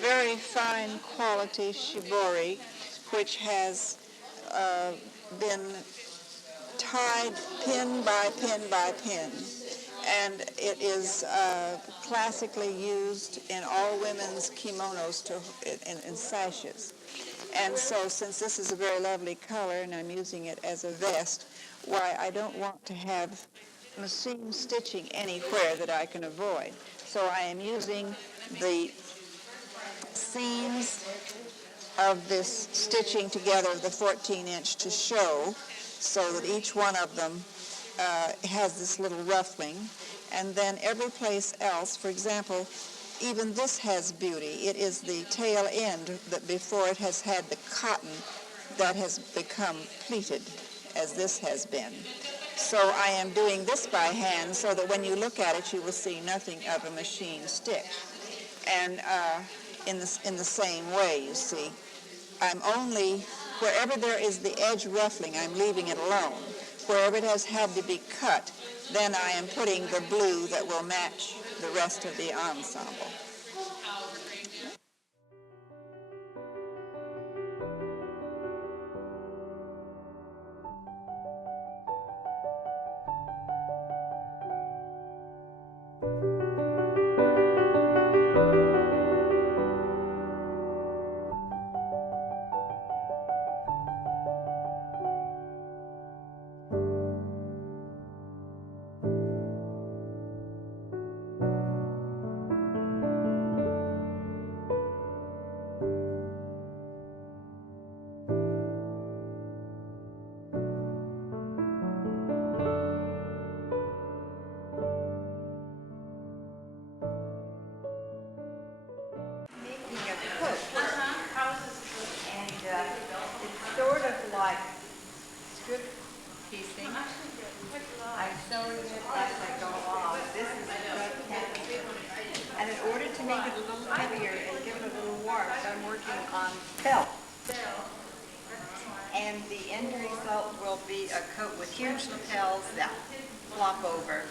very fine quality shibori, which has been tied pin by pin by pin. And it is classically used in all women's kimonos in sashes. And so since this is a very lovely color and I'm using it as a vest, why I don't want to have machine stitching anywhere that I can avoid. So I am using the seams of this stitching together of the 14-inch to show, so that each one of them has this little ruffling. And then every place else, for example, even this has beauty. It is the tail end that before it has had the cotton that has become pleated, as this has been. So I am doing this by hand so that when you look at it, you will see nothing of a machine stitch. And in the same way, you see, I'm only, wherever there is the edge ruffling, I'm leaving it alone. Wherever it has had to be cut, then I am putting the blue that will match the rest of the ensemble. And the end result will be a coat with huge lapels that flop over.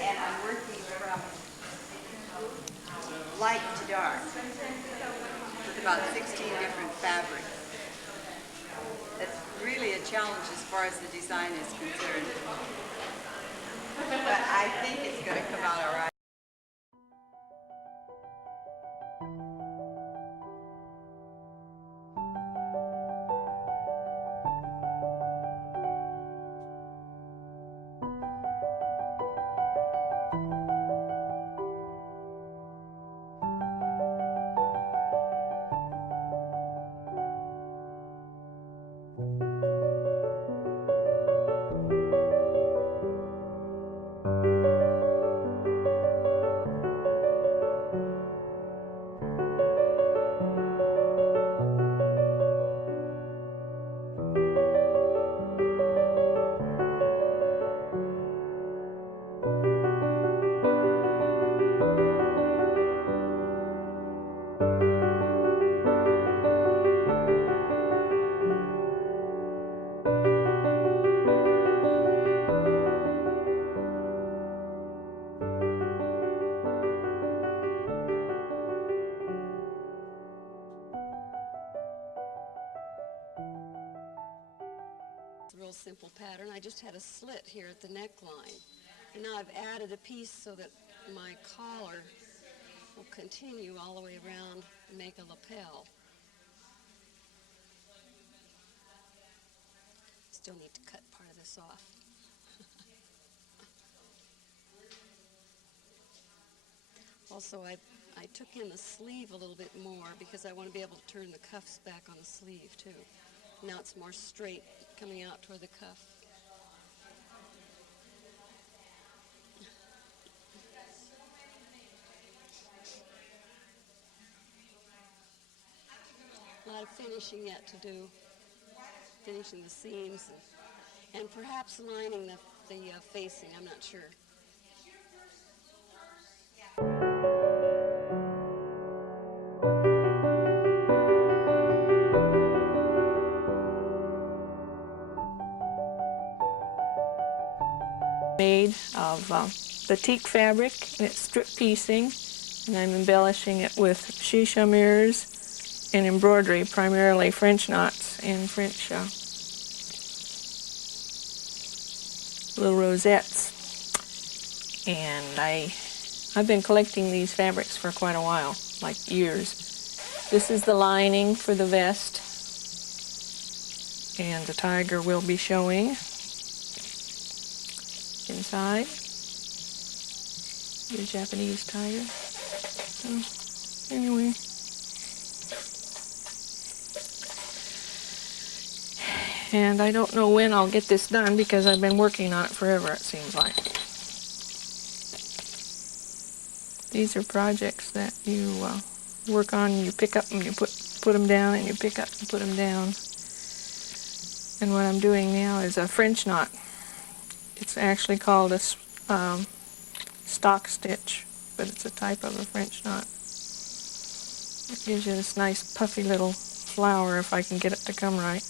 And I'm working from light to dark with about 16 different fabrics. It's really a challenge as far as the design is concerned. But I think it's going to come out all right. Real simple pattern. I just had a slit here at the neckline, and now I've added a piece so that my collar will continue all the way around and make a lapel. Still need to cut part of this off. Also, I took in the sleeve a little bit more because I want to be able to turn the cuffs back on the sleeve too. Now it's more straight coming out toward the cuff. A lot of finishing yet to do, finishing the seams and perhaps lining the facing, I'm not sure. Made of batik fabric, and it's strip piecing, And I'm embellishing it with shisha mirrors and embroidery, primarily French knots and French little rosettes. And I've been collecting these fabrics for quite a while, like years. This is the lining for the vest, and the tiger will be showing inside. The Japanese tiger. So, anyway. And I don't know when I'll get this done because I've been working on it forever, it seems like. These are projects that you work on, and you pick up and you put them down, and you pick up and put them down. And what I'm doing now is a French knot. It's actually called a stock stitch, but it's a type of a French knot. It gives you this nice puffy little flower if I can get it to come right.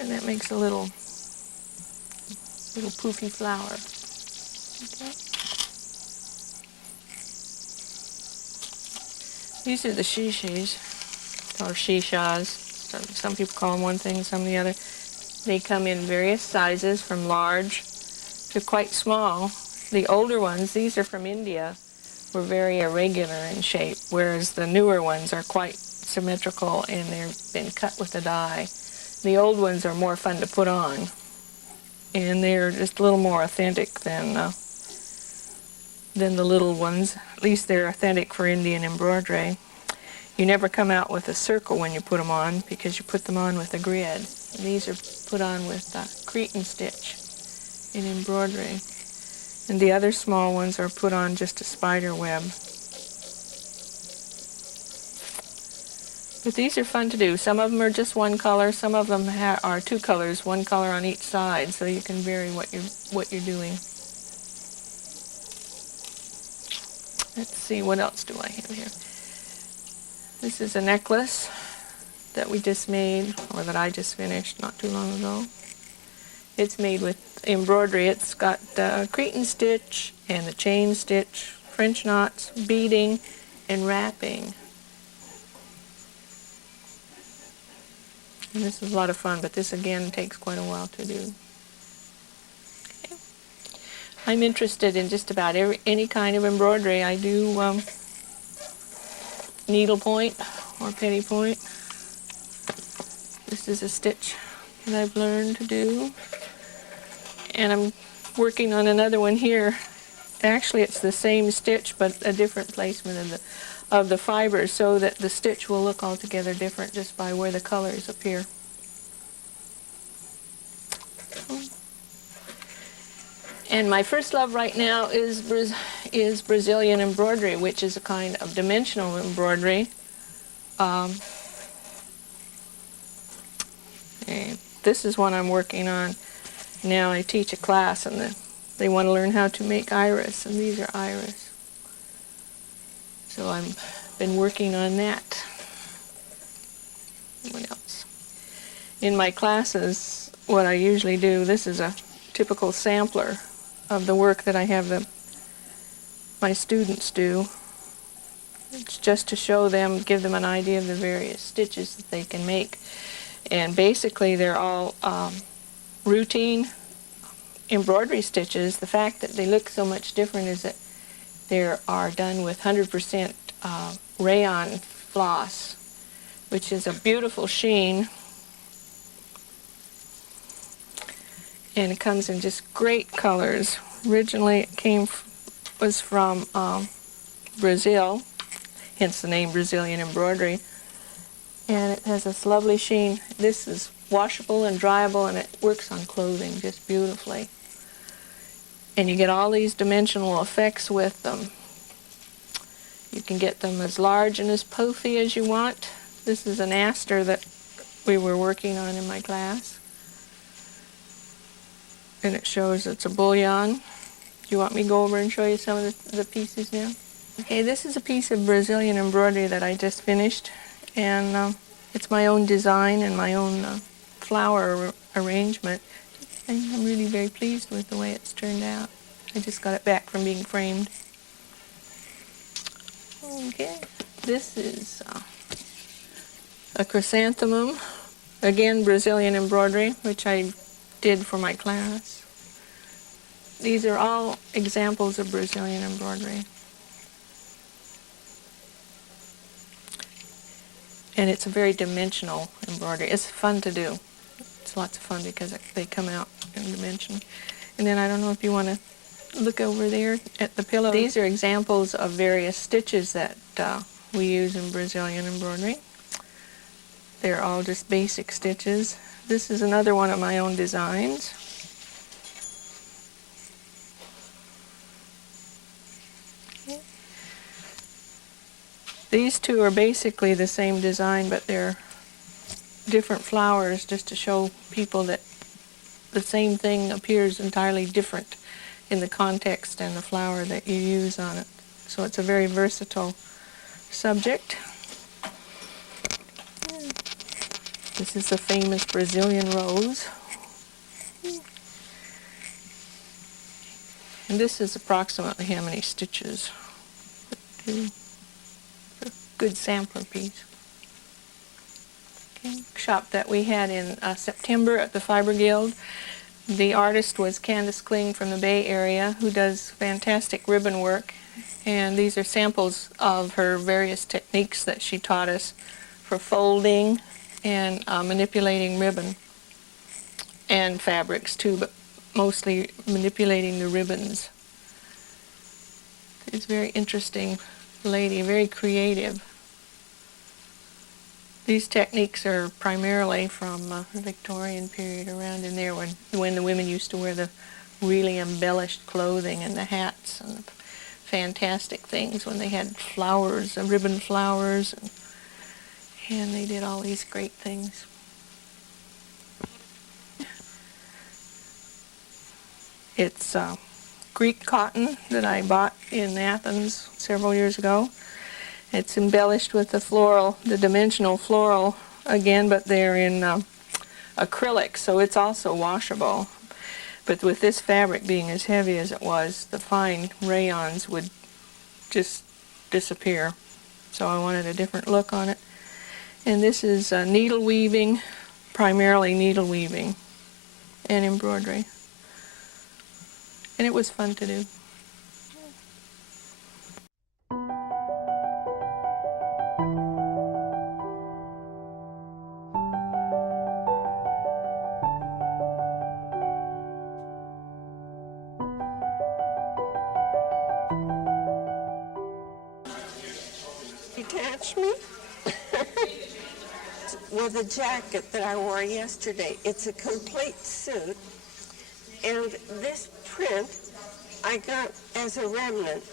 And that makes a little poofy flower. Okay. These are the shishis, or shishas. Some people call them one thing, some the other. They come in various sizes, from large to quite small. The older ones, these are from India, were very irregular in shape, whereas the newer ones are quite symmetrical and they've been cut with a die. The old ones are more fun to put on, and they're just a little more authentic than the little ones. At least they're authentic for Indian embroidery. You never come out with a circle when you put them on because you put them on with a grid. And these are put on with Cretan stitch in embroidery. And the other small ones are put on just a spider web. But these are fun to do. Some of them are just one color. Some of them are two colors, one color on each side, so you can vary what you're doing. Let's see, what else do I have here? This is a necklace that we just made, or that I just finished not too long ago. It's made with embroidery. It's got Cretan stitch and the chain stitch, French knots, beading, and wrapping. And this is a lot of fun, but this again takes quite a while to do. Okay. I'm interested in just about any kind of embroidery. I do needlepoint or penny point. This is a stitch that I've learned to do. And I'm working on another one here. Actually, it's the same stitch, but a different placement of the fibers, so that the stitch will look altogether different just by where the colors appear. And my first love right now is Brazilian embroidery, which is a kind of dimensional embroidery. This is one I'm working on now. I teach a class, and they want to learn how to make iris, and these are iris. So I've been working on that. What else? In my classes, what I usually do, this is a typical sampler of the work that I have my students do. It's just to show them, give them an idea of the various stitches that they can make. And basically they're all routine embroidery stitches. The fact that they look so much different is that they are done with 100% rayon floss, which is a beautiful sheen. And it comes in just great colors. Originally it was from Brazil, hence the name Brazilian embroidery. And it has this lovely sheen. This is washable and dryable, and it works on clothing just beautifully. And you get all these dimensional effects with them. You can get them as large and as puffy as you want. This is an aster that we were working on in my class. And it shows it's a bullion. Do you want me to go over and show you some of the pieces now? Okay, this is a piece of Brazilian embroidery that I just finished. And it's my own design and my own flower arrangement. And I'm really very pleased with the way it's turned out. I just got it back from being framed. Okay, this is a chrysanthemum. Again, Brazilian embroidery, which I did for my class. These are all examples of Brazilian embroidery. And it's a very dimensional embroidery. It's fun to do. It's lots of fun because they come out in dimension. And then I don't know if you want to look over there at the pillow. These are examples of various stitches that we use in Brazilian embroidery. They're all just basic stitches. This is another one of my own designs. These two are basically the same design, but they're different flowers, just to show people that the same thing appears entirely different in the context and the flower that you use on it. So it's a very versatile subject. This is a famous Brazilian rose. And this is approximately how many stitches. A good sampler piece. Okay. Shop that we had in September at the Fiber Guild. The artist was Candace Kling from the Bay Area, who does fantastic ribbon work. And these are samples of her various techniques that she taught us for folding and manipulating ribbon and fabrics too, but mostly manipulating the ribbons. She's a very interesting lady, very creative. These techniques are primarily from the Victorian period, around in there when the women used to wear the really embellished clothing and the hats and the fantastic things, when they had flowers, ribbon flowers, and they did all these great things. It's Greek cotton that I bought in Athens several years ago. It's embellished with the dimensional floral again, but they're in acrylic, so it's also washable. But with this fabric being as heavy as it was, the fine rayons would just disappear. So I wanted a different look on it. And this is needle weaving, primarily needle weaving and embroidery. And it was fun to do. Attachment with a jacket that I wore yesterday. It's a complete suit, and this print I got as a remnant,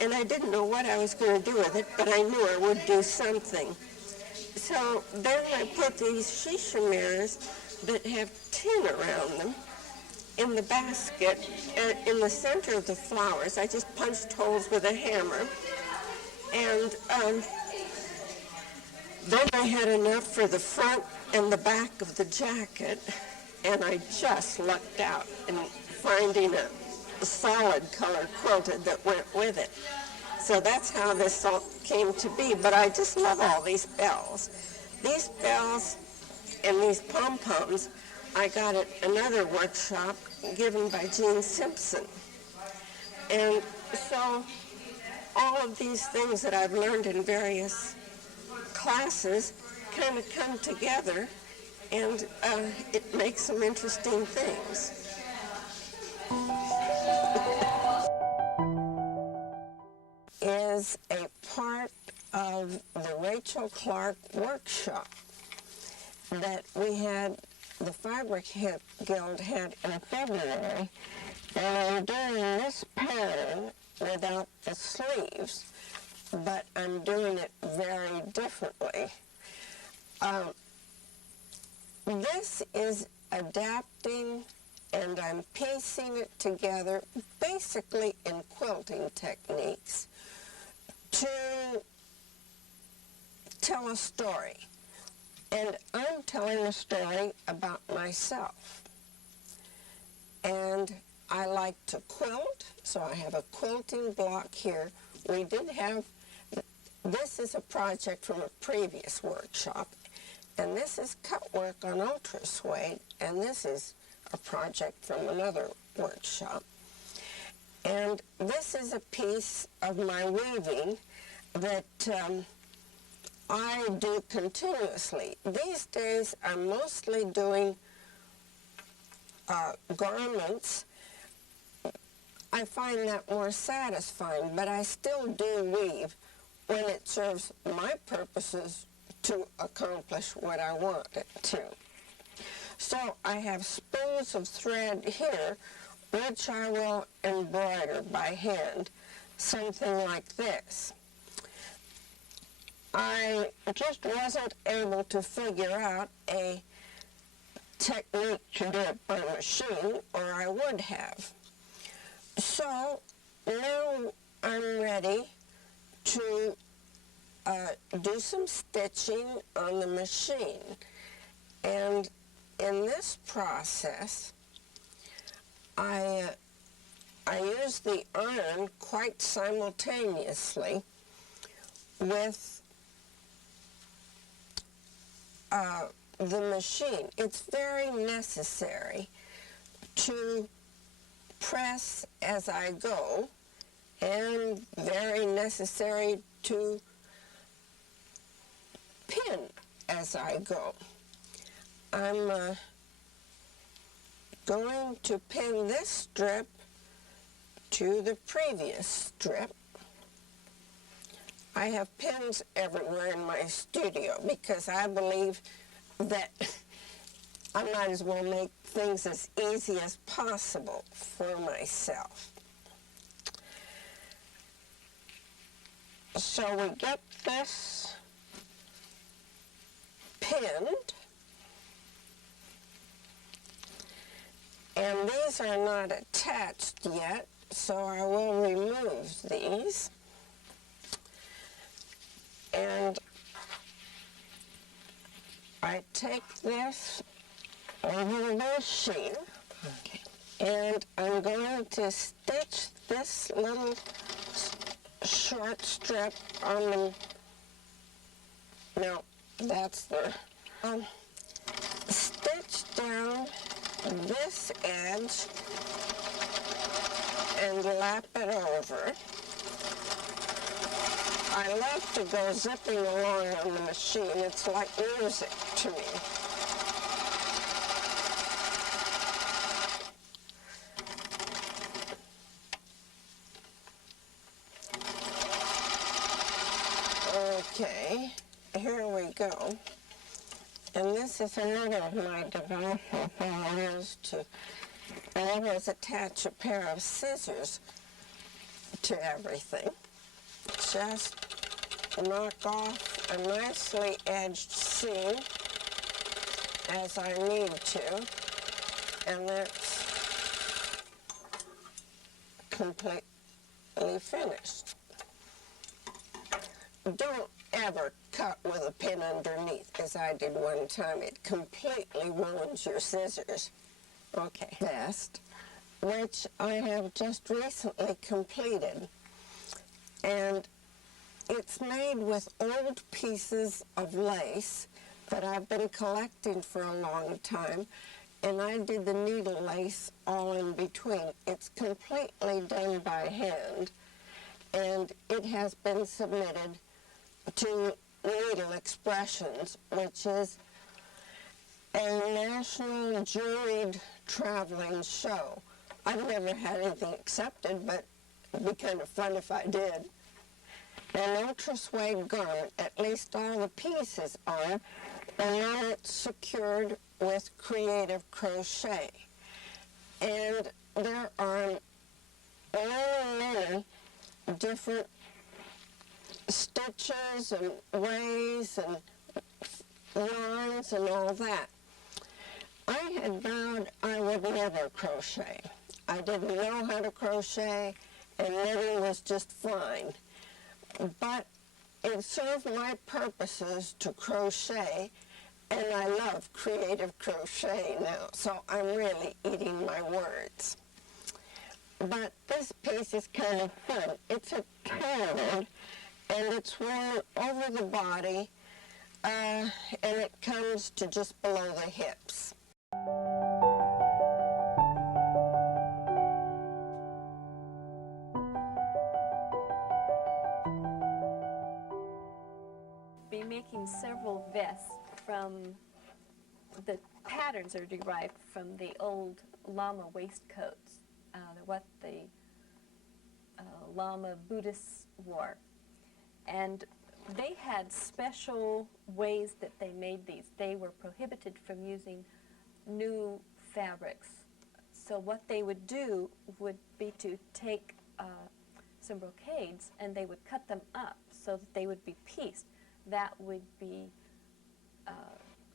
and I didn't know what I was going to do with it, but I knew I would do something. So then I put these shisha mirrors that have tin around them in the basket, and in the center of the flowers. I just punched holes with a hammer. And then I had enough for the front and the back of the jacket, and I just lucked out in finding a solid color quilted that went with it. So that's how this all came to be. But I just love all these bells. These bells and these pom-poms I got at another workshop given by Jean Simpson. And so all of these things that I've learned in various classes kind of come together, and it makes some interesting things. Is a part of the Rachel Clark workshop that we had, the Fiber Guild had in February, and I'm doing this pattern without the sleeves, but I'm doing it very differently. This is adapting, and I'm piecing it together basically in quilting techniques to tell tell a story. And I'm telling a story about myself. And I like to quilt, so I have a quilting block here. We did have, this is a project from a previous workshop, and this is cut work on ultra suede, and this is a project from another workshop. And this is a piece of my weaving that I do continuously. These days I'm mostly doing garments. I find that more satisfying, but I still do weave when it serves my purposes to accomplish what I want it to. So I have spools of thread here, which I will embroider by hand, something like this. I just wasn't able to figure out a technique to do it by machine, or I would have. So now I'm ready to do some stitching on the machine. And in this process, I use the iron quite simultaneously with the machine. It's very necessary to press as I go, and very necessary to pin as I go. I'm going to pin this strip to the previous strip. I have pins everywhere in my studio because I believe that I might as well make things as easy as possible for myself. So we get this pinned, and these are not attached yet, so I will remove these. And I take this over the machine, and I'm going to stitch this little short strip on the, no, that's the, stitch down this edge and lap it over. I love to go zipping along on the machine. It's like music to me. Okay, here we go. And this is another of my development failures to always attach a pair of scissors to everything. Just knock off a nicely edged seam as I need to, and that's completely finished. Don't ever cut with a pin underneath, as I did one time. It completely ruins your scissors. Okay, vest, which I have just recently completed. And it's made with old pieces of lace that I've been collecting for a long time, and I did the needle lace all in between. It's completely done by hand, and it has been submitted to Needle Expressions, which is a national juried traveling show. I've never had anything accepted, but it'd be kind of fun if I did. An ultra suede garment, at least all the pieces are, and now it's secured with creative crochet. And there are many different stitches and ways and yarns and all that. I had vowed I would never crochet. I didn't know how to crochet, and knitting was just fine. But it served my purposes to crochet, and I love creative crochet now, so I'm really eating my words. But this piece is kind of fun. It's a tailored, and it's worn over the body, and it comes to just below the hips. Be making several vests from the patterns are derived from the old Lama waistcoats, what the Lama Buddhists wore. And they had special ways that they made these. They were prohibited from using new fabrics. So what they would do would be to take some brocades and they would cut them up so that they would be pieced. That would be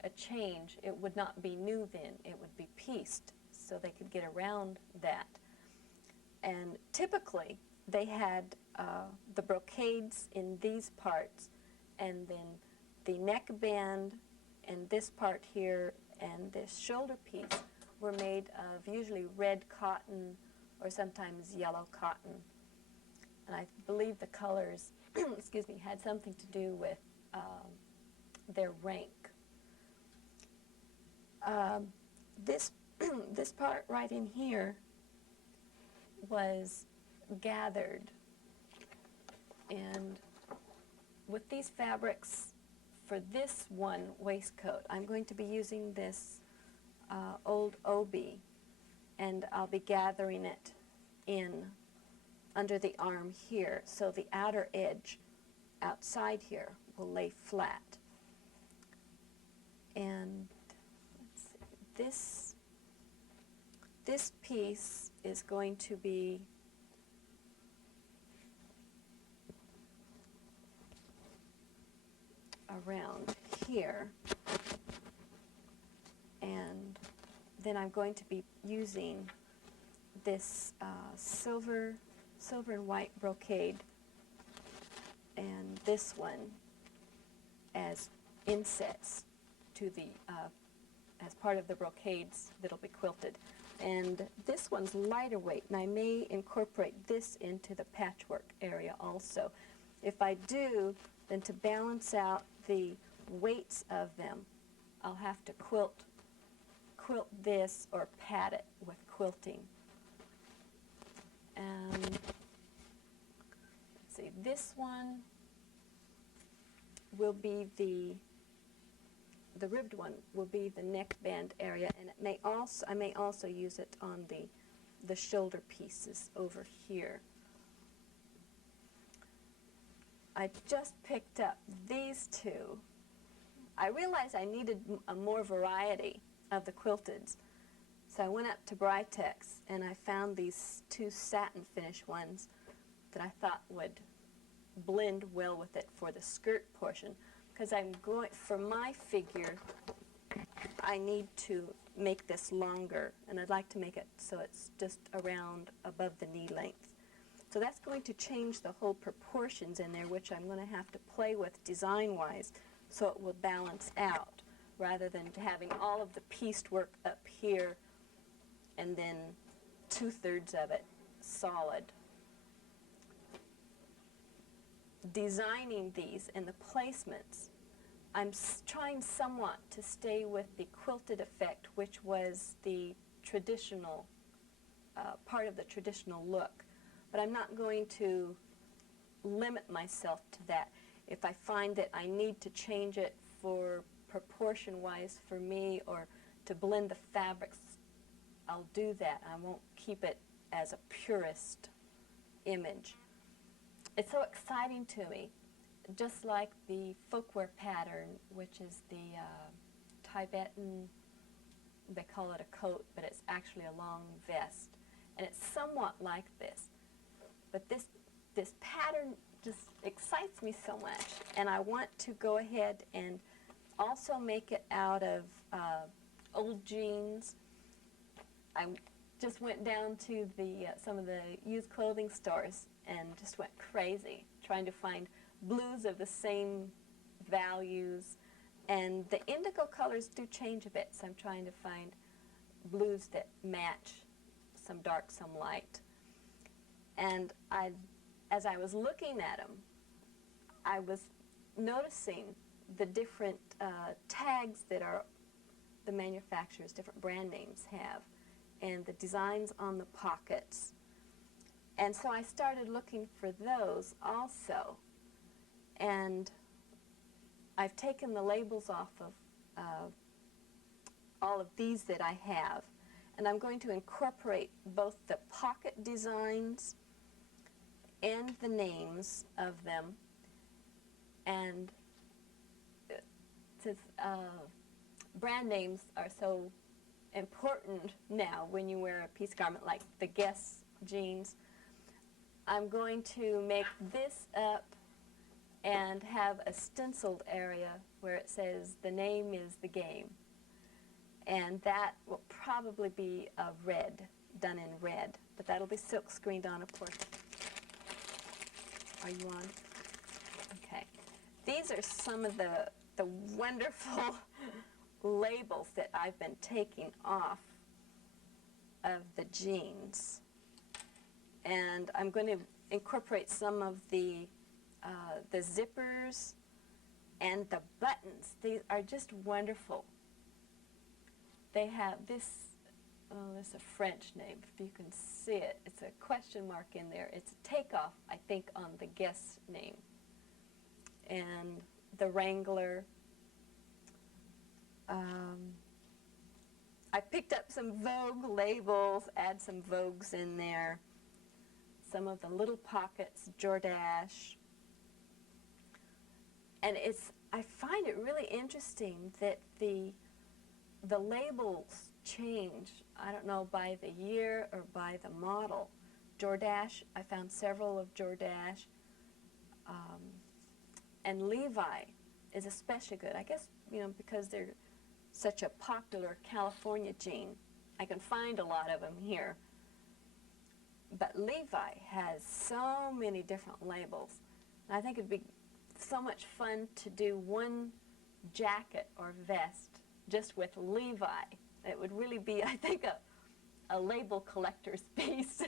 a change. It would not be new then. It would be pieced so they could get around that. And typically they had the brocades in these parts, and then the neckband and this part here and this shoulder piece were made of usually red cotton or sometimes yellow cotton. And I believe the colors excuse me, had something to do with their rank. This this part right in here was gathered, and with these fabrics for this one waistcoat, I'm going to be using this old obi, and I'll be gathering it in under the arm here, so the outer edge outside here will lay flat. And let's see, this piece is going to be around here, and then I'm going to be using this silver and white brocade and this one as insets to the as part of the brocades that'll be quilted. And this one's lighter weight, and I may incorporate this into the patchwork area also. If I do, then to balance out the weights of them, I'll have to quilt this or pad it with quilting. And let's see, this one will be the ribbed one will be the neckband area, and I may also use it on the shoulder pieces over here. I just picked up these two. I realized I needed a more variety of the quilteds, so I went up to Britex and I found these two satin finish ones that I thought would blend well with it for the skirt portion, because I'm going, for my figure, I need to make this longer, and I'd like to make it so it's just around above the knee length. So that's going to change the whole proportions in there, which I'm going to have to play with design-wise so it will balance out, rather than having all of the pieced work up here and then 2/3 of it solid. Designing these and the placements, I'm trying somewhat to stay with the quilted effect, which was the traditional, part of the traditional look. But I'm not going to limit myself to that. If I find that I need to change it for proportion-wise for me, or to blend the fabrics, I'll do that. I won't keep it as a purist image. It's so exciting to me, just like the folkwear pattern, which is the Tibetan, they call it a coat, but it's actually a long vest. And it's somewhat like this. But this pattern just excites me so much, and I want to go ahead and also make it out of old jeans. I just went down to some of the used clothing stores and just went crazy trying to find blues of the same values, and the indigo colors do change a bit, so I'm trying to find blues that match, some dark, some light. And as I was looking at them, I was noticing the different tags that the manufacturers, different brand names have, and the designs on the pockets. And so I started looking for those also. And I've taken the labels off of all of these that I have, and I'm going to incorporate both the pocket designs and the names of them. And since brand names are so important now when you wear a piece of garment like the Guess jeans, I'm going to make this up and have a stenciled area where it says the name is the game. And that will probably be a red, done in red, but that'll be silk screened on, of course. Are you on? Okay. These are some of the wonderful labels that I've been taking off of the jeans. And I'm going to incorporate some of the zippers and the buttons. These are just wonderful. They have this, this is a French name, if you can see it. It's a question mark in there. It's a takeoff, I think, on the Guess name. And the Wrangler. I picked up some Vogue labels, add some Vogues in there. Some of the little pockets, Jordache. And I find it really interesting that the labels change, I don't know, by the year or by the model. Jordache, I found several of Jordache. And Levi is especially good. I guess, because they're such a popular California jean, I can find a lot of them here. But Levi has so many different labels. And I think it'd be so much fun to do one jacket or vest just with Levi. It would really be, I think, a label collector's piece.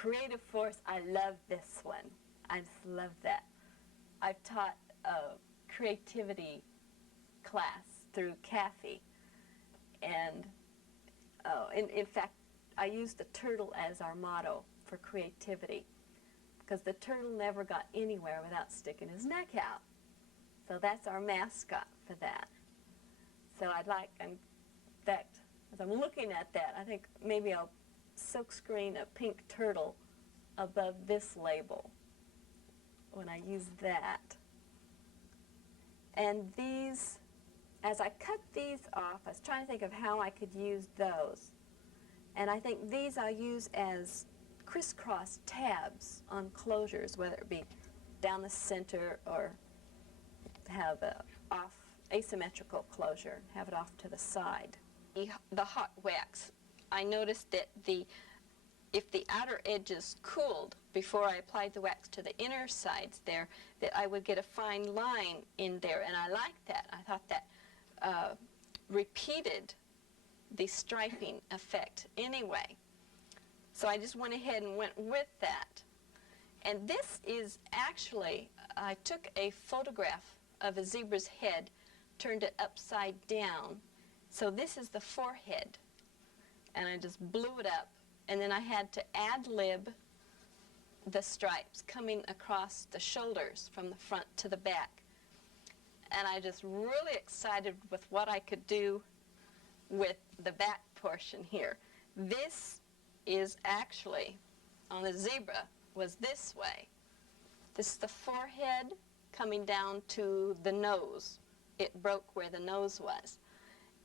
Creative Force, I love this one. I just love that. I've taught a creativity class through Kathy. And in fact, I used the turtle as our motto for creativity, because the turtle never got anywhere without sticking his neck out. So that's our mascot for that. So in fact, as I'm looking at that, I think maybe I'll silkscreen a pink turtle above this label when I use that. And these, as I cut these off, I was trying to think of how I could use those. And I think these I'll use as crisscross tabs on closures, whether it be down the center or have a off asymmetrical closure, have it off to the side. The hot wax, I noticed that if the outer edges cooled before I applied the wax to the inner sides there, that I would get a fine line in there, and I liked that. I thought that repeated the striping effect anyway. So I just went ahead and went with that. And this is actually, I took a photograph of a zebra's head, turned it upside down. So this is the forehead. And I just blew it up. And then I had to ad-lib the stripes coming across the shoulders from the front to the back. And I just really excited with what I could do with the back portion here. This is actually, on the zebra, was this way. This is the forehead coming down to the nose. It broke where the nose was.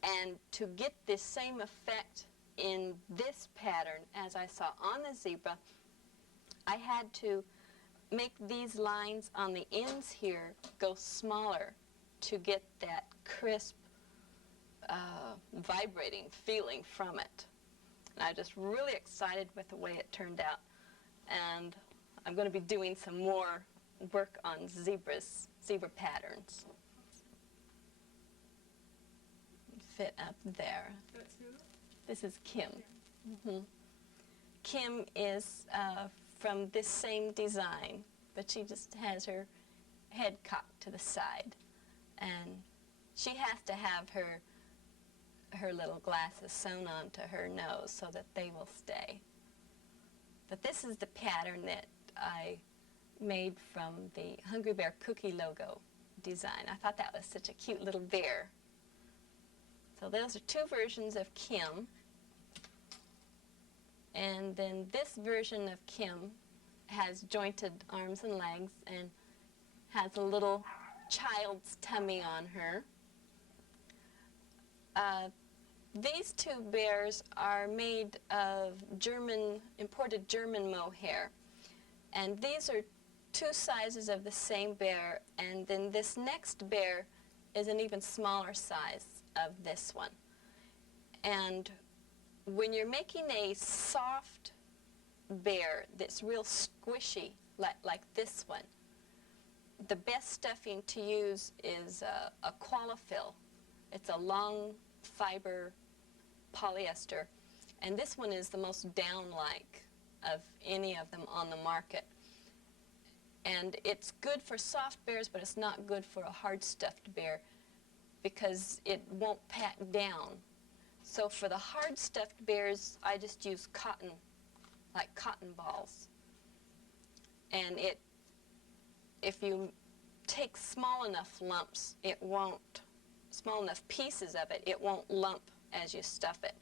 And to get this same effect in this pattern as I saw on the zebra, I had to make these lines on the ends here go smaller to get that crisp, vibrating feeling from it. And I was just really excited with the way it turned out. And I'm going to be doing some more work on zebra patterns. Fit up there. That's who? This is Kim. Kim is from this same design, but she just has her head cocked to the side, and she has to have her little glasses sewn onto her nose so that they will stay. But this is the pattern that I made from the Hungry Bear cookie logo design. I thought that was such a cute little bear. So those are two versions of Kim. And then this version of Kim has jointed arms and legs and has a little child's tummy on her. These two bears are made of imported German mohair. And these are two sizes of the same bear, and then this next bear is an even smaller size of this one. And when you're making a soft bear that's real squishy, like this one, the best stuffing to use is a qualifill. It's a long fiber polyester, and this one is the most down-like of any of them on the market. And it's good for soft bears, but it's not good for a hard stuffed bear because it won't pack down. So for the hard stuffed bears, I just use cotton, like cotton balls. And if you take small enough lumps, small enough pieces of it, it won't lump as you stuff it.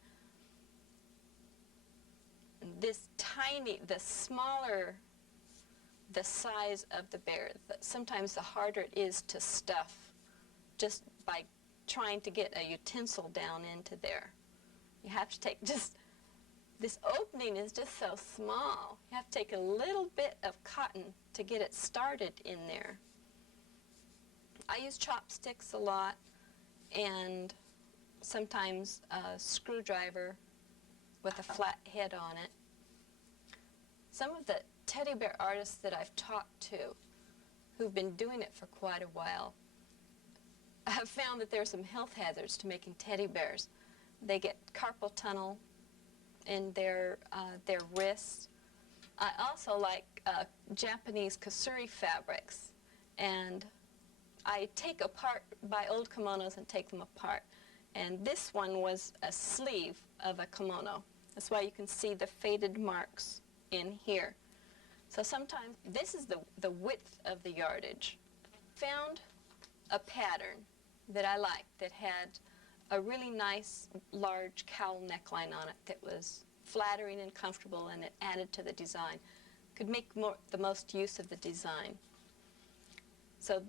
The smaller the size of the bear, sometimes the harder it is to stuff just by trying to get a utensil down into there. You have to take this opening is just so small. You have to take a little bit of cotton to get it started in there. I use chopsticks a lot and sometimes a screwdriver with a flat head on it. Some of the teddy bear artists that I've talked to who've been doing it for quite a while have found that there are some health hazards to making teddy bears. They get carpal tunnel in their wrists. I also like Japanese kasuri fabrics, and I buy old kimonos and take them apart. And this one was a sleeve of a kimono. That's why you can see the faded marks in here. So sometimes this is the width of the yardage. Found a pattern that I liked that had a really nice large cowl neckline on it that was flattering and comfortable, and it added to the design. Could make the most use of the design. So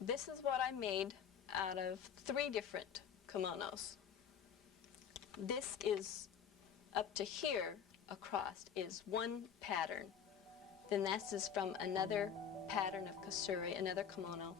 this is what I made out of 3 different kimonos. This is up to here across is one pattern. Then this is from another pattern of kasuri, another kimono.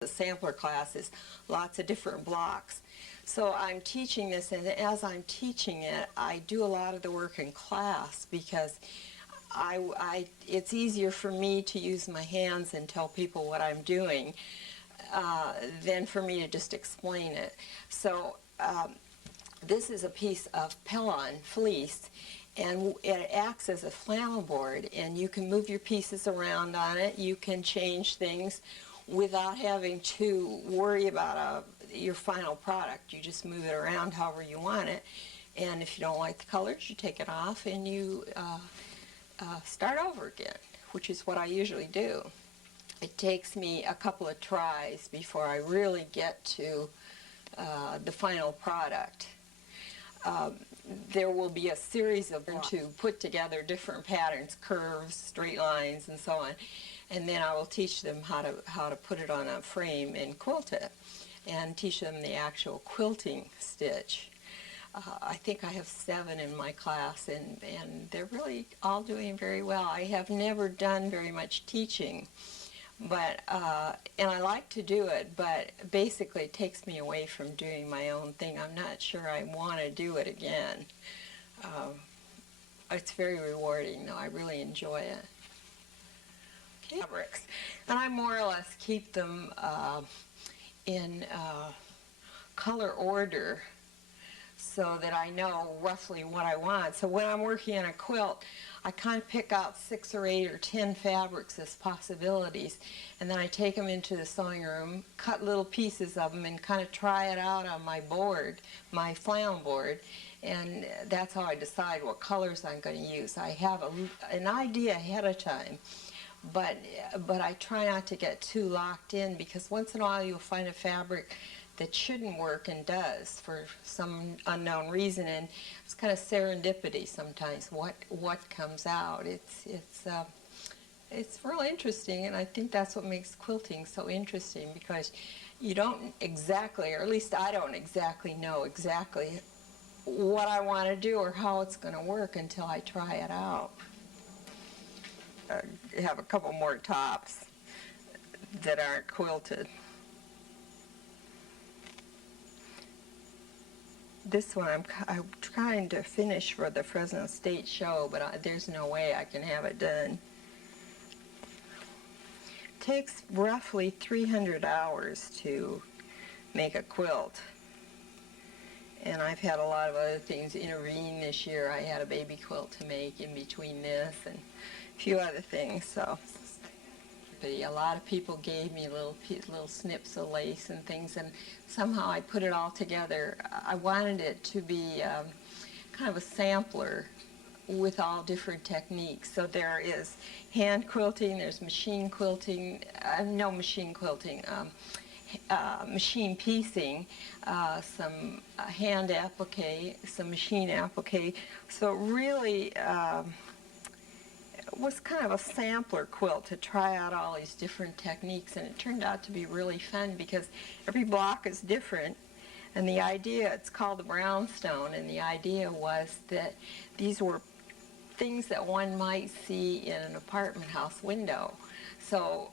The sampler class is lots of different blocks. So I'm teaching this, and as I'm teaching it, I do a lot of the work in class because it's easier for me to use my hands and tell people what I'm doing than for me to just explain it. So this is a piece of Pellon fleece, and it acts as a flannel board, and you can move your pieces around on it. You can change things without having to worry about your final product. You just move it around however you want it, and if you don't like the colors, you take it off and you start over again, which is what I usually do. It takes me a couple of tries before I really get to the final product. There will be a series of them to put together different patterns, curves, straight lines, and so on. And then I will teach them how to put it on a frame and quilt it, and teach them the actual quilting stitch. I think I have 7 in my class, and they're really all doing very well. I have never done very much teaching, but and I like to do it, but basically it takes me away from doing my own thing. I'm not sure I want to do it again. It's very rewarding, though. I really enjoy it. Fabrics, and I more or less keep them in color order so that I know roughly what I want. So when I'm working on a quilt, I kind of pick out 6 or 8 or 10 fabrics as possibilities, and then I take them into the sewing room, cut little pieces of them, and kind of try it out on my board, my flannel board, and that's how I decide what colors I'm going to use. I have an idea ahead of time. But I try not to get too locked in, because once in a while you'll find a fabric that shouldn't work and does for some unknown reason, and it's kind of serendipity sometimes what comes out. It's really interesting, and I think that's what makes quilting so interesting, because you don't exactly, or at least I don't exactly know exactly what I want to do or how it's going to work until I try it out. Have a couple more tops that aren't quilted. This one I'm trying to finish for the Fresno State show, but there's no way I can have it done. It takes roughly 300 hours to make a quilt. And I've had a lot of other things intervene this year. I had a baby quilt to make in between this and a few other things. So a lot of people gave me little snips of lace and things, and somehow I put it all together. I wanted it to be kind of a sampler with all different techniques. So there is hand quilting, there's machine quilting, no machine quilting, machine piecing, some hand applique, some machine applique. So really it was kind of a sampler quilt to try out all these different techniques, and it turned out to be really fun because every block is different. And the idea, it's called the brownstone, and the idea was that these were things that one might see in an apartment house window. So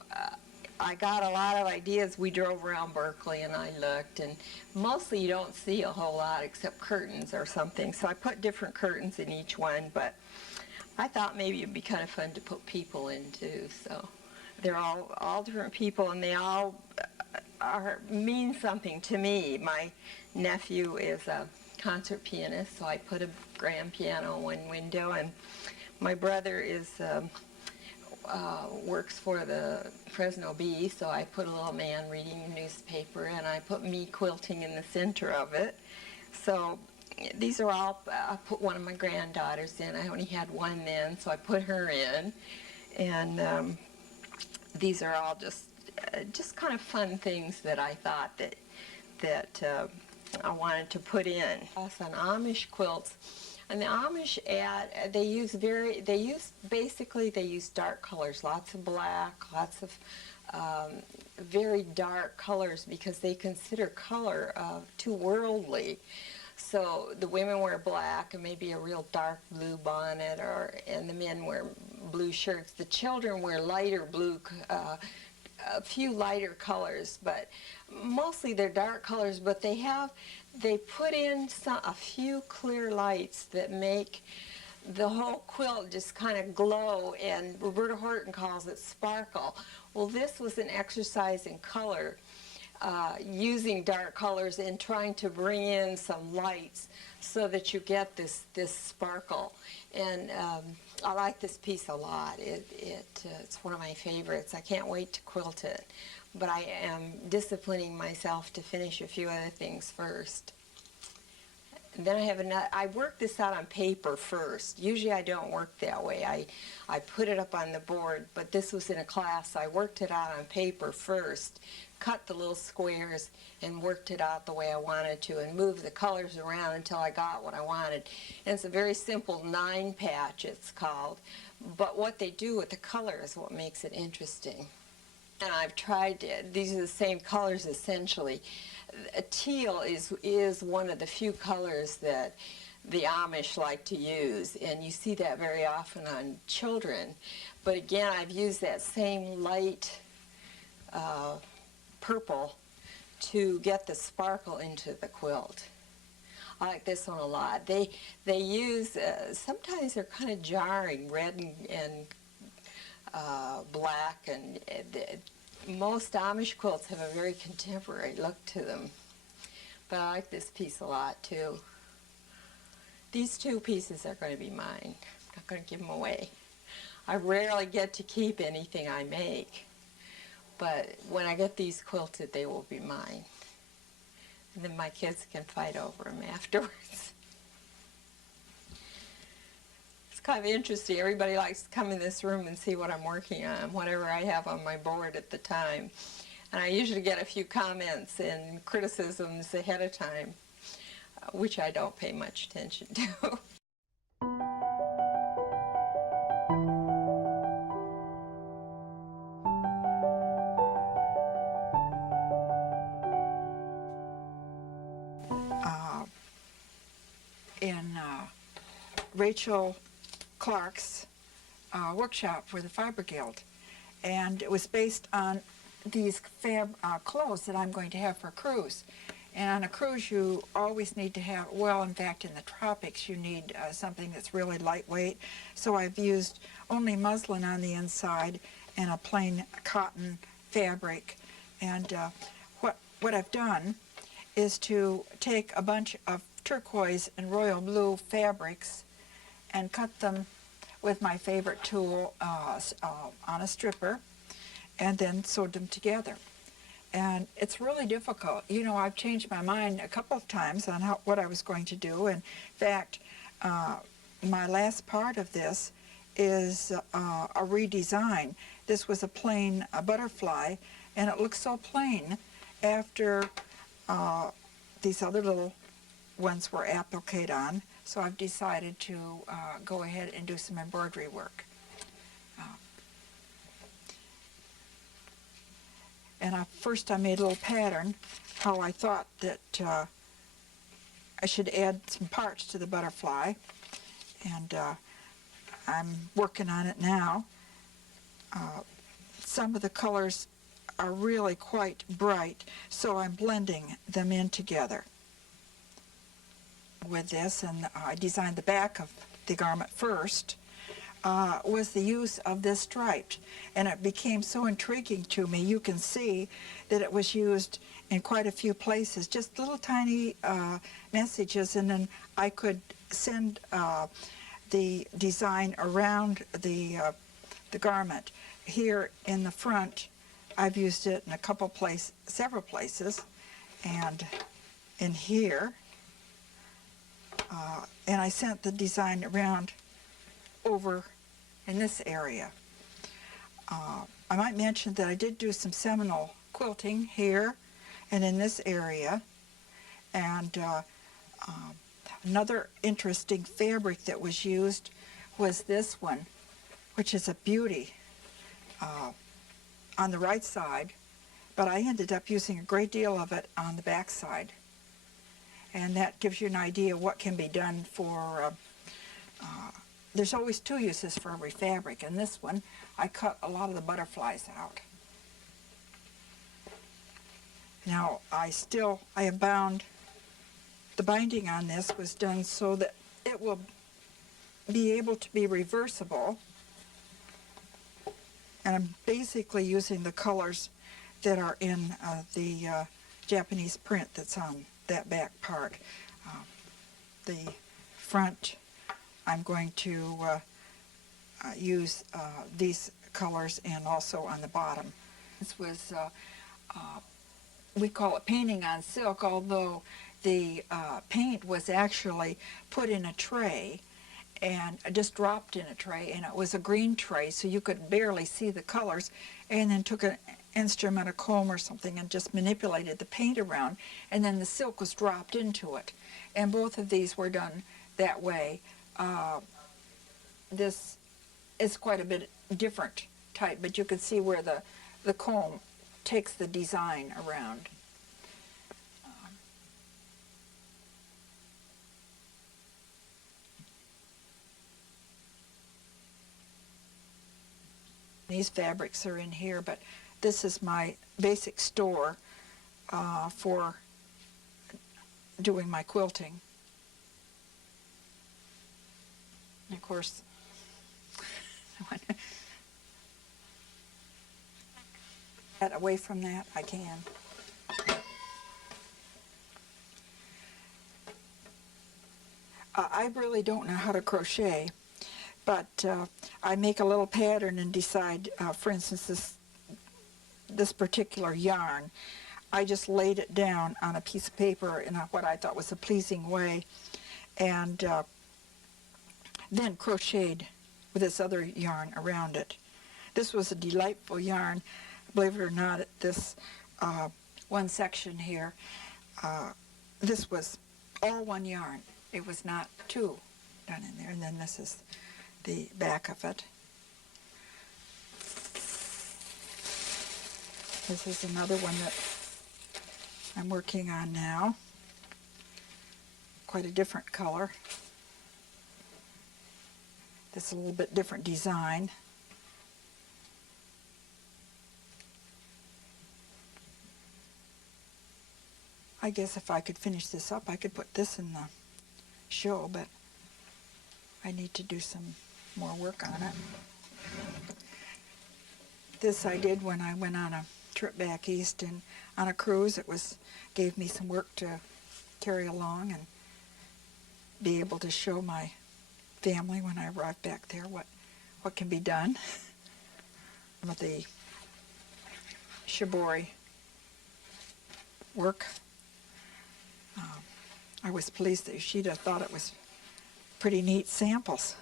I got a lot of ideas. We drove around Berkeley and I looked, and mostly you don't see a whole lot except curtains or something. So I put different curtains in each one, but I thought maybe it'd be kind of fun to put people in too. So they're all different people, and they all mean something to me. My nephew is a concert pianist, so I put a grand piano in one window, and my brother is works for the Fresno Bee, so I put a little man reading the newspaper, and I put me quilting in the center of it. So these are all, I put one of my granddaughters in. I only had one then, so I put her in. And these are all just kind of fun things that I thought that I wanted to put in. On Amish quilts, And the Amish they use dark colors, lots of black, lots of very dark colors, because they consider color too worldly. So the women wear black and maybe a real dark blue bonnet, and the men wear blue shirts. The children wear lighter blue, a few lighter colors, but mostly they're dark colors. But they put in a few clear lights that make the whole quilt just kind of glow, and Roberta Horton calls it sparkle. Well, this was an exercise in color, using dark colors and trying to bring in some lights so that you get this sparkle. And I like this piece a lot. It's one of my favorites. I can't wait to quilt it, but I am disciplining myself to finish a few other things first. And then I work this out on paper first. Usually I don't work that way. I put it up on the board, but this was in a class, so I worked it out on paper first, cut the little squares, and worked it out the way I wanted to, and moved the colors around until I got what I wanted. And it's a very simple 9-patch, it's called. But what they do with the color is what makes it interesting. And I've tried, these are the same colors essentially. Teal is one of the few colors that the Amish like to use, and you see that very often on children. But again, I've used that same light purple to get the sparkle into the quilt. I like this one a lot. They use, sometimes they're kind of jarring, red and black, and most Amish quilts have a very contemporary look to them. But I like this piece a lot too. These 2 pieces are going to be mine. I'm not going to give them away. I rarely get to keep anything I make, but when I get these quilted, they will be mine. And then my kids can fight over them afterwards. Kind of interesting. Everybody likes to come in this room and see what I'm working on, whatever I have on my board at the time. And I usually get a few comments and criticisms ahead of time, which I don't pay much attention to. In Rachel Clark's workshop for the Fiber Guild, and it was based on these clothes that I'm going to have for a cruise. And on a cruise you always need to have, well, in fact in the tropics you need something that's really lightweight, so I've used only muslin on the inside and a plain cotton fabric. And what I've done is to take a bunch of turquoise and royal blue fabrics and cut them with my favorite tool on a stripper, and then sewed them together. And it's really difficult. You know, I've changed my mind a couple of times on what I was going to do. In fact, my last part of this is a redesign. This was a plain butterfly, and it looks so plain after these other little ones were appliqued on. So I've decided to go ahead and do some embroidery work. And first I made a little pattern, how I thought that I should add some parts to the butterfly. And I'm working on it now. Some of the colors are really quite bright, so I'm blending them in together with this. And I designed the back of the garment first, was the use of this striped, and it became so intriguing to me. You can see that it was used in quite a few places, just little tiny messages, and then I could send the design around the garment. Here in the front, I've used it in a couple places, several places, and in here, and I sent the design around over in this area. I might mention that I did do some seminal quilting here and in this area, and Another interesting fabric that was used was this one, which is a beauty on the right side, but I ended up using a great deal of it on the back side. And that gives you an idea what can be done for, there's always two uses for every fabric. And this one, I cut a lot of the butterflies out. Now, I have bound, the binding on this was done so that it will be able to be reversible. And I'm basically using the colors that are in the Japanese print that's on that back part. The front, I'm going to use these colors, and also on the bottom. This was, we call it painting on silk, although the paint was actually put in a tray and just dropped in a tray, and it was a green tray, so you could barely see the colors, and then took an instrument, a comb or something, and just manipulated the paint around, and then the silk was dropped into it. And both of these were done that way. This is quite a bit different type, but you can see where the comb takes the design around. These fabrics are in here, but this is my basic store for doing my quilting. And of course, get away from that, I can. I really don't know how to crochet, but I make a little pattern and decide, for instance, this particular yarn, I just laid it down on a piece of paper in what I thought was a pleasing way, and then crocheted with this other yarn around it. This was a delightful yarn. Believe it or not, this one section here, this was all one yarn. It was not two done in there. And then this is the back of it. This is another one that I'm working on now. Quite a different color. This is a little bit different design. I guess if I could finish this up, I could put this in the show, but I need to do some more work on it. This I did when I went on a trip back east, and on a cruise it gave me some work to carry along and be able to show my family when I arrived back there what can be done. Some of the shibori work. I was pleased that Sheeta thought it was pretty neat samples.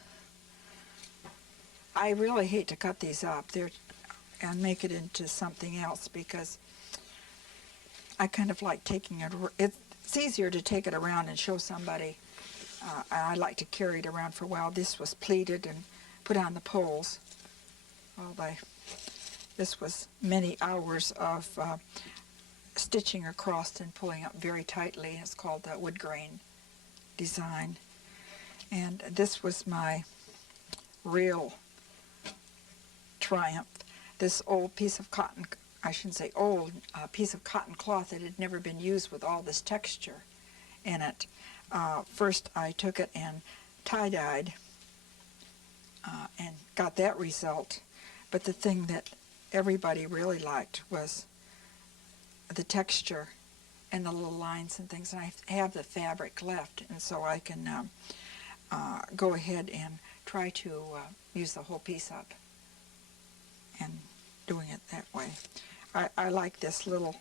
I really hate to cut these up and make it into something else, because I kind of like taking it. It's easier to take it around and show somebody. I like to carry it around for a while. This was pleated and put on the poles. This was many hours of stitching across and pulling up very tightly. It's called the wood grain design. And this was my real triumph. This old piece of cotton, I shouldn't say old, piece of cotton cloth that had never been used with all this texture in it. First I took it and tie-dyed and got that result. But the thing that everybody really liked was the texture and the little lines and things. And I have the fabric left, and so I can go ahead and try to use the whole piece up and doing it that way. I like this little,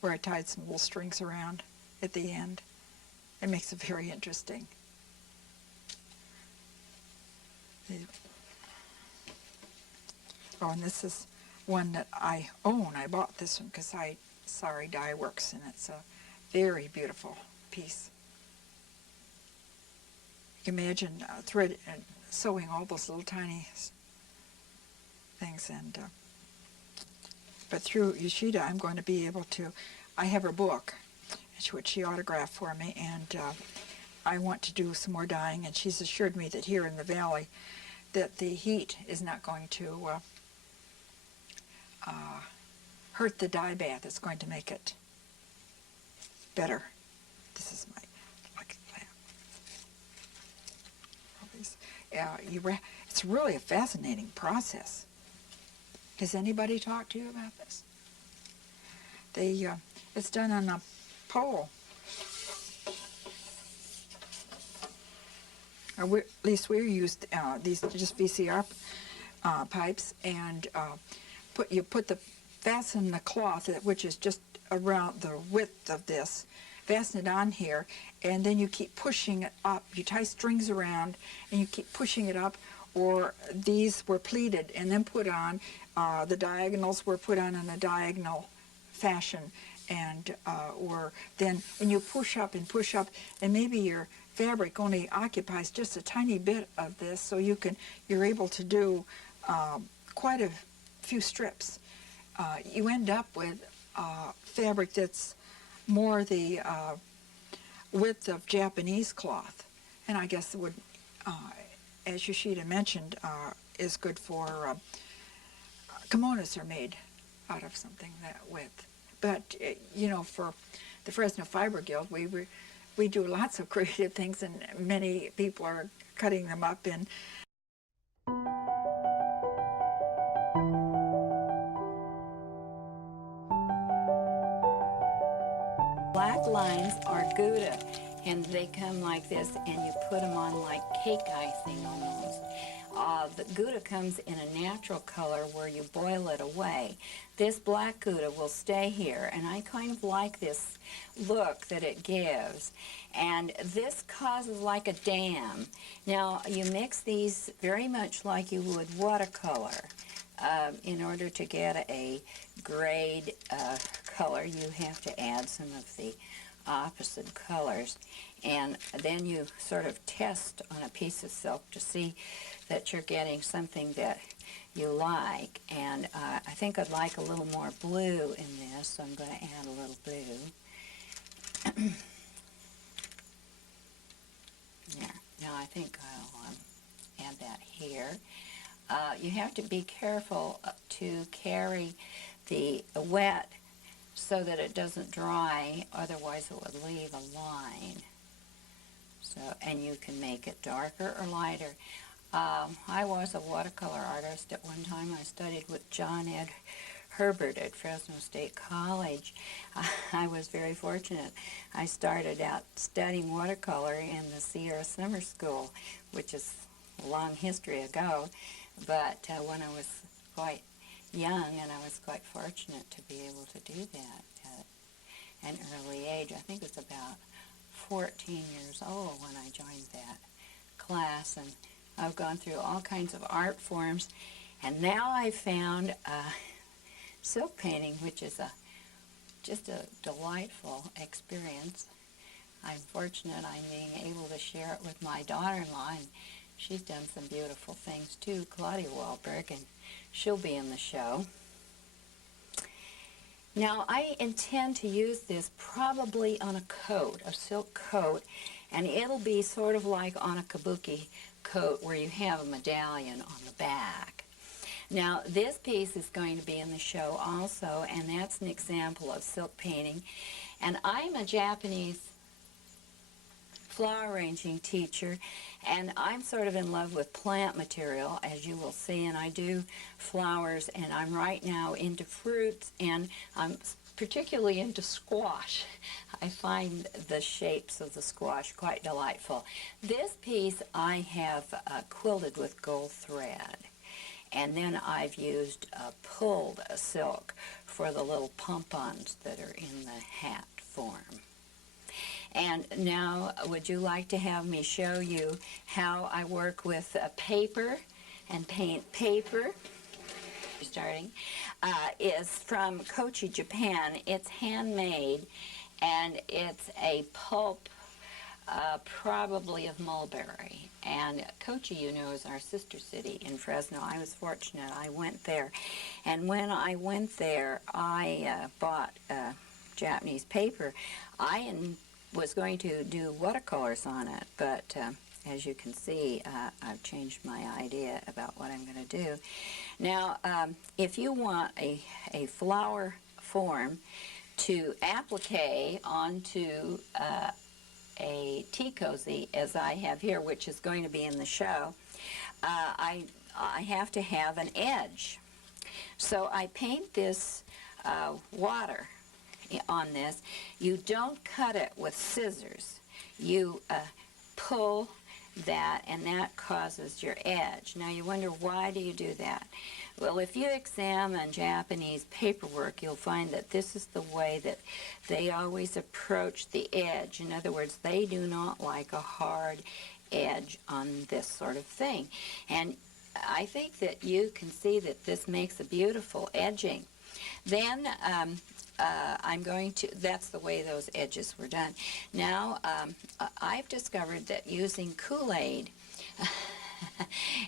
where I tied some little strings around at the end. It makes it very interesting. Oh, and this is one that I own. I bought this one because Sari Dye Works, and it's a very beautiful piece. imagine thread and sewing all those little tiny things. And but through Yoshida, I'm going to be able to. I have her book, which she autographed for me, and I want to do some more dyeing. And she's assured me that here in the valley, that the heat is not going to hurt the dye bath. It's going to make it better. This is my it's really a fascinating process. Has anybody talked to you about this? It's done on a pole. At least we used these just VCR pipes, and fasten the cloth, which is just around the width of this, fasten it on here, and then you keep pushing it up. You tie strings around, and you keep pushing it up, or these were pleated and then put on. The diagonals were put on in a diagonal fashion, and you push up, and maybe your fabric only occupies just a tiny bit of this, so you're able to do quite a few strips. You end up with fabric that's more the width of Japanese cloth, and I guess it would, as Yoshida mentioned, is good for kimonos are made out of something that width. But for the Fresno Fiber Guild, we do lots of creative things, and many people are cutting them up in. Black lines are Gouda, and they come like this, and you put them on like cake icing almost. The Gouda comes in a natural color where you boil it away. This black Gouda will stay here, and I kind of like this look that it gives. And this causes like a dam. Now, you mix these very much like you would watercolor. In order to get a grade color, you have to add some of the opposite colors. And then you sort of test on a piece of silk to see that you're getting something that you like. And I think I'd like a little more blue in this, so I'm going to add a little blue. There. Now I think I'll add that here. You have to be careful to carry the wet so that it doesn't dry, otherwise it would leave a line. So, and you can make it darker or lighter. I was a watercolor artist at one time. I studied with John Ed Herbert at Fresno State College. I was very fortunate. I started out studying watercolor in the Sierra Summer School, which is a long history ago, but when I was quite young, and I was quite fortunate to be able to do that at an early age. I think it's about 14 years old when I joined that class, and I've gone through all kinds of art forms, and now I've found silk painting, which is just a delightful experience. I'm fortunate I'm being able to share it with my daughter-in-law, and she's done some beautiful things too, Judy Walhlberg, and she'll be in the show. Now, I intend to use this probably on a coat, a silk coat, and it'll be sort of like on a kabuki coat where you have a medallion on the back. Now, this piece is going to be in the show also, and that's an example of silk painting. And I'm a Japanese flower arranging teacher, and I'm sort of in love with plant material, as you will see, and I do flowers, and I'm right now into fruits, and I'm particularly into squash. I find the shapes of the squash quite delightful. This piece I have quilted with gold thread, and then I've used pulled silk for the little pompons that are in the hat form. And now, would you like to have me show you how I work with paper and paint paper? Starting is from Kochi, Japan. It's handmade, and it's a pulp probably of Mulberry. And Kochi, you know, is our sister city in Fresno. I was fortunate. I went there. And when I went there, I bought Japanese paper. Was going to do watercolors on it, but as you can see, I've changed my idea about what I'm going to do. Now, if you want a flower form to applique onto a tea cozy, as I have here, which is going to be in the show, I have to have an edge. So I paint this water on this. You don't cut it with scissors. You pull that, and that causes your edge. Now you wonder, why do you do that? Well, if you examine Japanese paperwork, you'll find that this is the way that they always approach the edge. In other words, they do not like a hard edge on this sort of thing. And I think that you can see that this makes a beautiful edging. Then I'm going to, that's the way those edges were done. Now, I've discovered that using Kool-Aid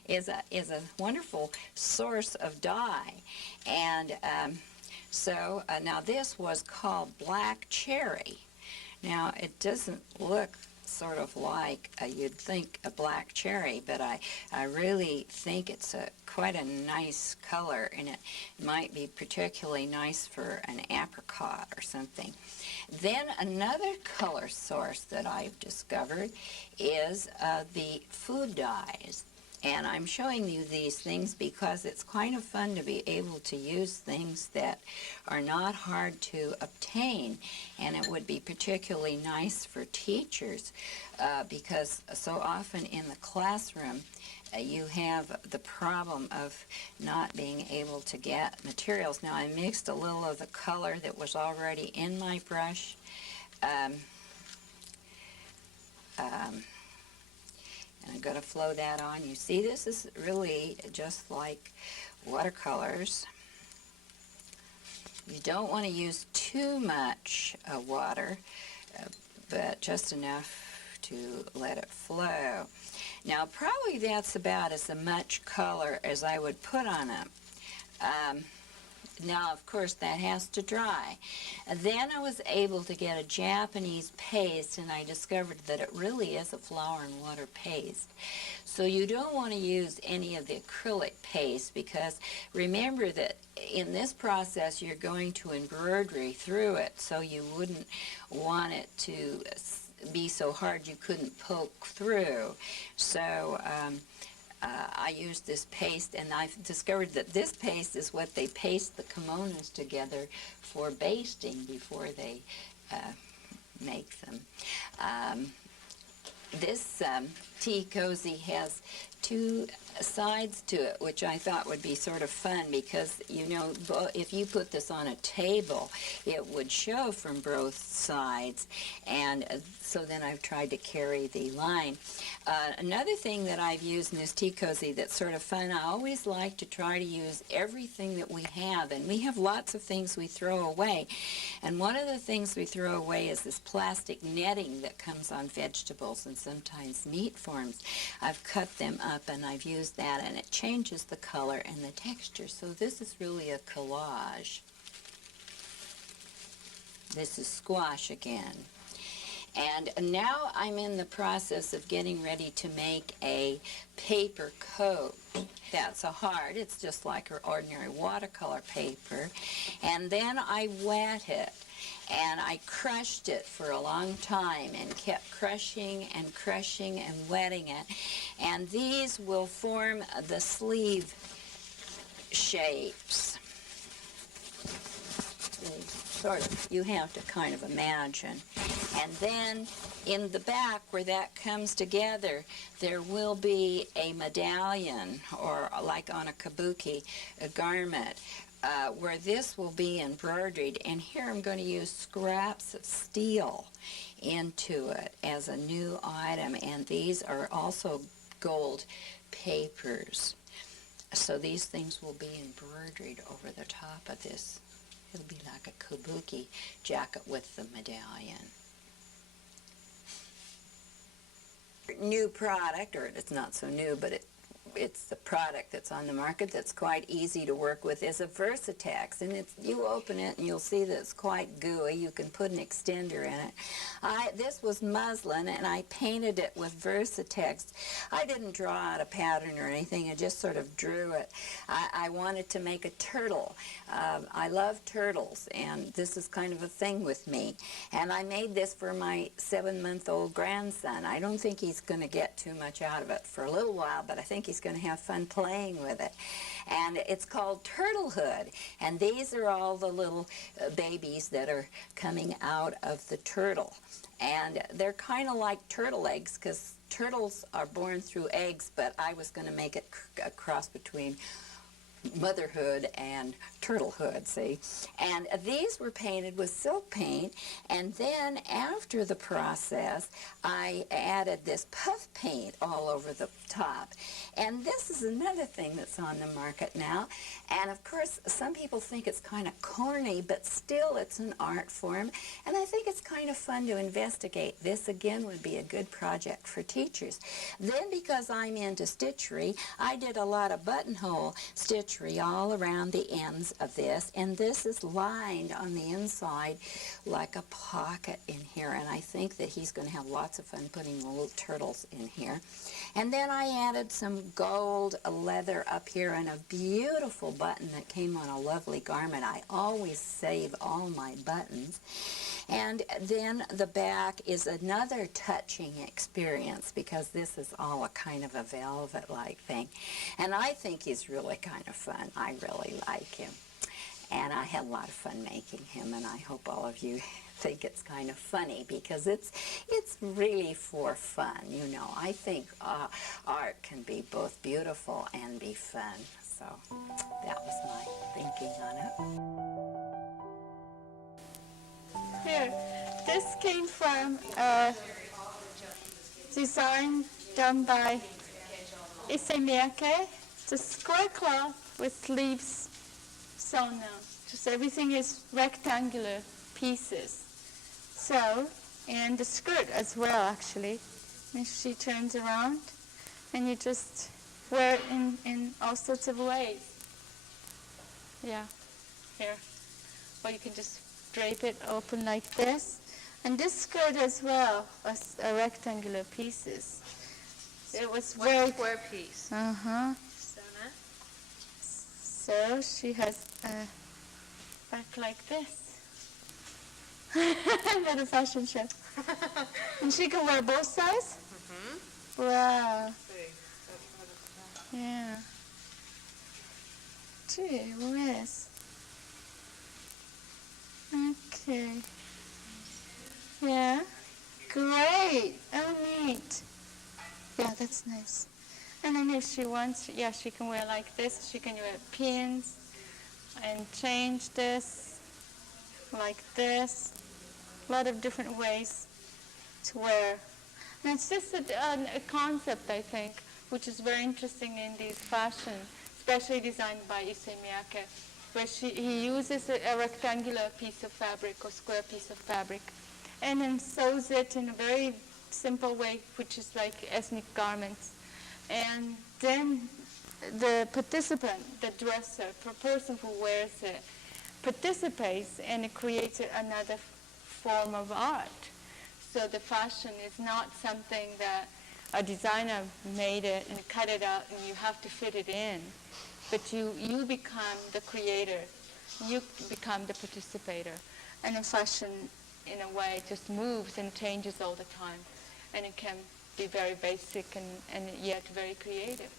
is a wonderful source of dye. And so now this was called black cherry. Now, it doesn't look sort of like you'd think a black cherry, but I really think it's quite a nice color, and it might be particularly nice for an apricot or something. Then another color source that I've discovered is the food dyes. And I'm showing you these things because it's kind of fun to be able to use things that are not hard to obtain. And it would be particularly nice for teachers because so often in the classroom you have the problem of not being able to get materials. Now, I mixed a little of the color that was already in my brush. And I'm going to flow that on. You see, this is really just like watercolors. You don't want to use too much water, but just enough to let it flow. Now, probably that's about as much color as I would put on it. Now, of course, that has to dry. And then I was able to get a Japanese paste, and I discovered that it really is a flour and water paste. So you don't want to use any of the acrylic paste, because remember that in this process you're going to embroidery through it, so you wouldn't want it to be so hard you couldn't poke through. So I used this paste, and I've discovered that this paste is what they paste the kimonos together for basting before they make them. This tea cozy has two sides to it, which I thought would be sort of fun, because, you know, if you put this on a table, it would show from both sides, and so then I've tried to carry the line. Another thing that I've used in this tea cozy that's sort of fun, I always like to try to use everything that we have, and we have lots of things we throw away, and one of the things we throw away is this plastic netting that comes on vegetables and sometimes meat forms. I've cut them up and I've used that, and it changes the color and the texture. So this is really a collage. This is squash again. And now I'm in the process of getting ready to make a paper coat. That's a hard, it's just like our ordinary watercolor paper. And then I wet it. And I crushed it for a long time and kept crushing and crushing and wetting it. And these will form the sleeve shapes. Sort of, you have to kind of imagine. And then in the back where that comes together, there will be a medallion, or like on a kabuki, a garment, where this will be embroidered, and here I'm going to use scraps of steel into it as a new item, and these are also gold papers. So these things will be embroidered over the top of this. It'll be like a kabuki jacket with the medallion. New product, or it's not so new, but it's the product that's on the market that's quite easy to work with, is a Versatex, and you open it and you'll see that it's quite gooey. You can put an extender in it. This was muslin, and I painted it with Versatex. I didn't draw out a pattern or anything. I just sort of drew it. I wanted to make a turtle. I love turtles, and this is kind of a thing with me. And I made this for my 7-month-old grandson. I don't think he's going to get too much out of it for a little while, but I think he's going to have fun playing with it. And it's called Turtlehood, and these are all the little babies that are coming out of the turtle. And they're kind of like turtle eggs, because turtles are born through eggs, but I was going to make it a cross between motherhood and turtlehood, see? And these were painted with silk paint, and then after the process, I added this puff paint all over the top. And this is another thing that's on the market now. And of course, some people think it's kind of corny, but still it's an art form. And I think it's kind of fun to investigate. This, again, would be a good project for teachers. Then, because I'm into stitchery, I did a lot of buttonhole stitchery all around the ends of this, and this is lined on the inside like a pocket in here, and I think that he's going to have lots of fun putting the little turtles in here. And then I added some gold leather up here and a beautiful button that came on a lovely garment. I always save all my buttons. And then the back is another touching experience, because this is all a kind of a velvet-like thing. And I think he's really kind of fun. I really like him. And I had a lot of fun making him, and I hope all of you think it's kind of funny, because it's really for fun, you know. I think art can be both beautiful and be fun. So that was my thinking on it. Here, this came from a design done by Michele. It's a square cloth with sleeves sewn on. Just everything is rectangular pieces. So, and the skirt as well, actually. And she turns around, and you just wear it in all sorts of ways. Yeah, here. Or you can just drape it open like this. And this skirt as well was a rectangular pieces. It was very square piece. Uh-huh. So So nice. she has a back like this. At a fashion show. And she can wear both sides? Mm-hmm. Wow. Yeah. Gee whiz. Okay. Yeah. Great. Oh, neat. Yeah, that's nice. And then if she wants, yeah, she can wear like this. She can wear pins and change this like this. A lot of different ways to wear. And it's just a concept, I think, which is very interesting in these fashion, especially designed by Michele, where he uses a rectangular piece of fabric or square piece of fabric and then sews it in a very simple way, which is like ethnic garments. And then the participant, the dresser, the person who wears it, participates, and it creates another form of art. So the fashion is not something that a designer made it and cut it out and you have to fit it in. But you become the creator, you become the participator. And the fashion, in a way, just moves and changes all the time. And it can be very basic and yet very creative.